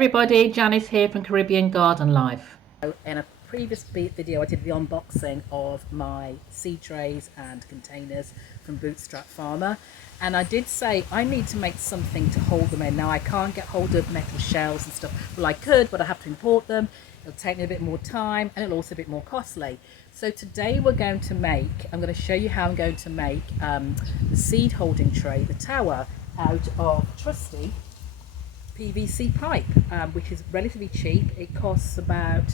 everybody, Janice here from Caribbean Garden Life. In a previous video I did the unboxing of my seed trays and containers from Bootstrap Farmer, and I did say I need to make something to hold them in. Now I can't get hold of metal shells and stuff. Well, I could, but I have to import them. It'll take me a bit more time and it'll also be a bit more costly. So today I'm going to show you how I'm going to make the seed holding tray, the tower, out of trusty PVC pipe, which is relatively cheap. It costs about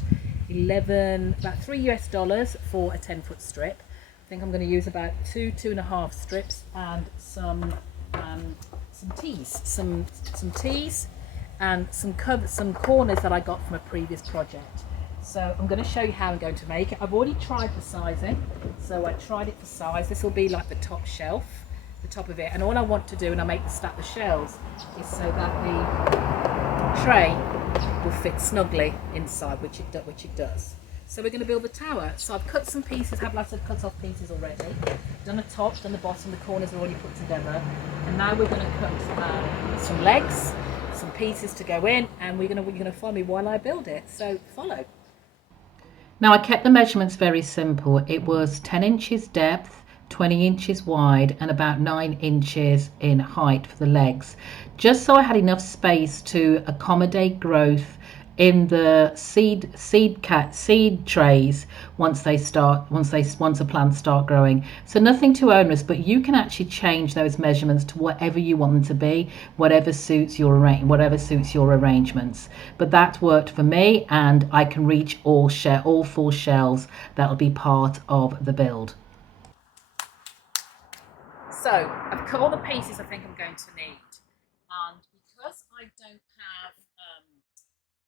$3 for a 10-foot strip. I think I'm going to use about two and a half strips and some tees, some and some corners that I got from a previous project. So I'm going to show you how I'm going to make it. I've already tried the sizing, so I tried it for size. This will be like the top shelf, the top of it, and all I want to do when I make the stack the shelves is so that the tray will fit snugly inside, which it does. So we're going to build the tower. So I've cut some pieces, have lots of cut off pieces already, done the top, done the bottom, the corners are already put together, and now we're going to cut some legs, some pieces to go in, and you're going to follow me while I build it. So follow. Now I kept the measurements very simple. It was 10 inches depth, 20 inches wide and about 9 inches in height for the legs, just so I had enough space to accommodate growth in the seed trays once the plants start growing. So nothing too onerous, but you can actually change those measurements to whatever you want them to be, whatever suits your arrangements. But that worked for me, and I can reach all 4 shelves that'll be part of the build. So I've cut all the pieces I think I'm going to need, and because I don't have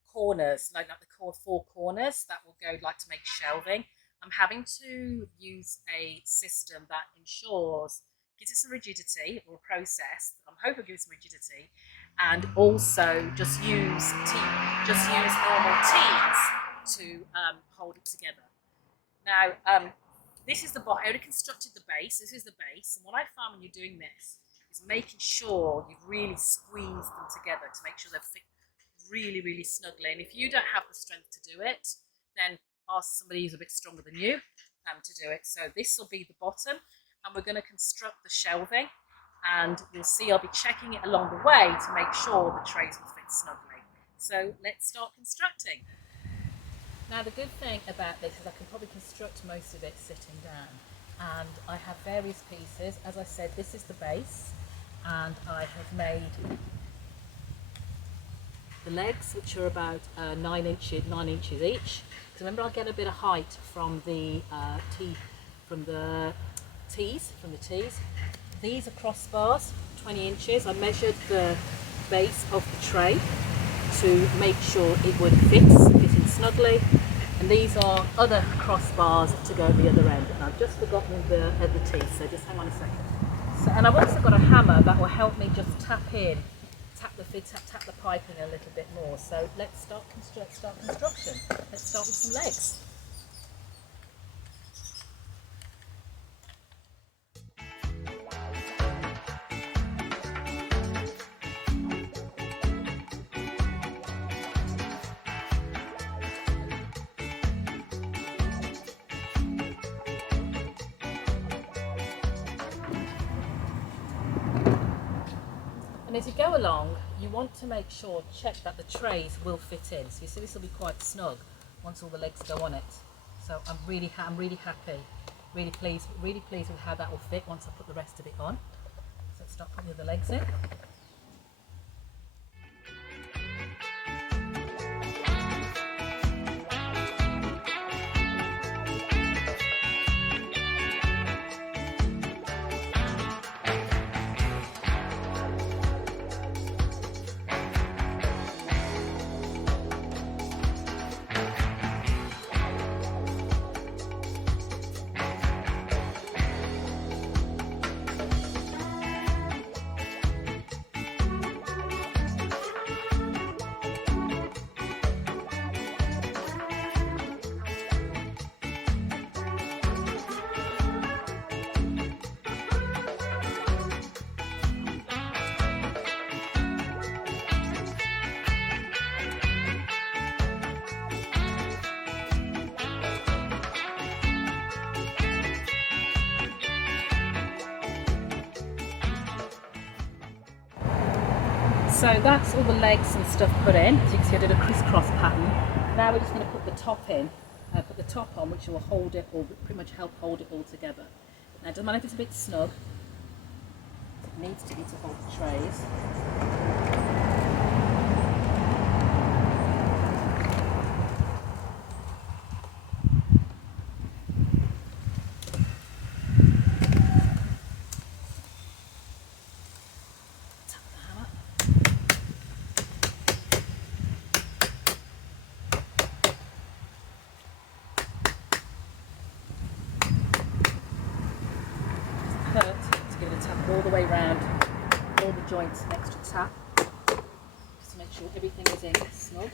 corners, like the 4 corners that will go like to make shelving, I'm having to use a system that gives it some rigidity, or a process. I'm hoping it gives some rigidity, and also just use normal tees to hold it together. Now this is the bottom. I already constructed the base. This is the base, and what I found when you're doing this is making sure you've really squeezed them together to make sure they fit really, really snugly. And if you don't have the strength to do it, then ask somebody who's a bit stronger than you to do it. So this will be the bottom, and we're going to construct the shelving, and you'll see I'll be checking it along the way to make sure the trays will fit snugly. So let's start constructing. Now the good thing about this is I can probably construct most of it sitting down, and I have various pieces. As I said, this is the base, and I have made the legs, which are about 9 inches each. Because remember, I get a bit of height from the tees. These are crossbars, 20 inches. I measured the base of the tray to make sure it would fit in snugly, and these are other crossbars to go at the other end, and I've just forgotten the teeth, so just hang on a second. So, and I've also got a hammer that will help me just tap the pipe in a little bit more. So let's start construction. Let's start with some legs. And as you go along, you want to check that the trays will fit in. So you see this will be quite snug once all the legs go on it. So I'm really happy, really pleased with how that will fit once I put the rest of it on. So let's start putting the legs in. So that's all the legs and stuff put in. As you can see, I did a crisscross pattern. Now we're just going to put the top in, put the top on, which will hold it, or pretty much help hold it all together. Now it doesn't matter if it's a bit snug, it needs to be to hold the trays. To give it a tap all the way around, all the joints, an extra tap, just to make sure everything is in snug.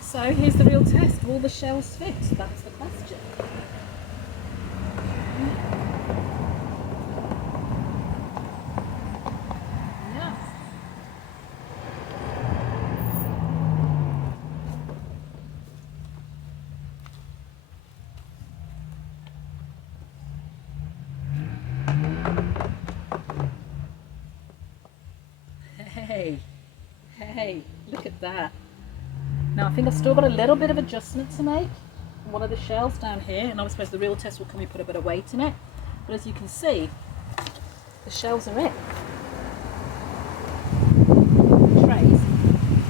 So here's the real test. Will the shelves fit? That's the question. Yeah. Hey, look at that. Now I think I've still got a little bit of adjustment to make on one of the shelves down here, and I suppose the real test will come and put a bit of weight in it. But as you can see, the shelves are in. The trays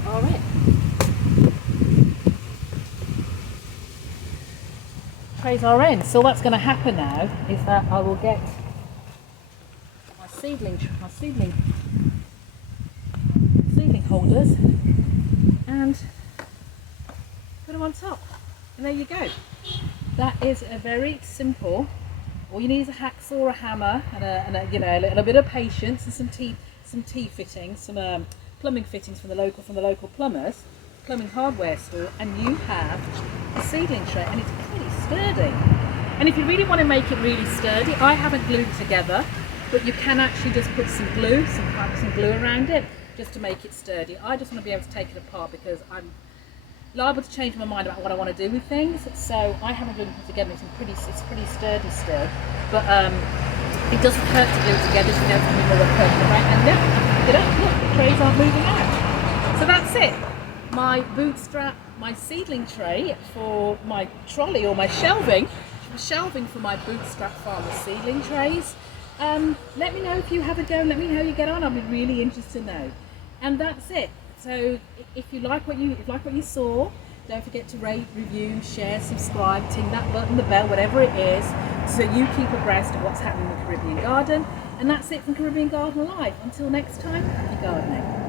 are in. Trays are in. So what's going to happen now is that I will get my seedling holders and put them on top, and there you go. That is a very simple. All you need is a hacksaw or a hammer and a a little bit of patience and some T fittings, some plumbing fittings from the local plumbing hardware store, and you have a seedling tray, and it's pretty sturdy. And if you really want to make it really sturdy, I haven't glued it together, but you can actually just put some glue, some glue around it, just to make it sturdy. I just want to be able to take it apart because I'm liable to change my mind about what I want to do with things, so I haven't glued it together. It's pretty sturdy still, but it doesn't hurt to glue it together, so you know it's going to be more permanent, right? And look, the trays aren't moving out. So that's it. My bootstrap, my seedling tray for my trolley or my shelving for my bootstrap farmer seedling trays. Let me know if you have a go, let me know how you get on. I'll be really interested to know. And that's it. So if you like what you saw, don't forget to rate, review, share, subscribe, ting that button, the bell, whatever it is, so you keep abreast of what's happening in the Caribbean Garden. And that's it from Caribbean Garden Live. Until next time, happy gardening.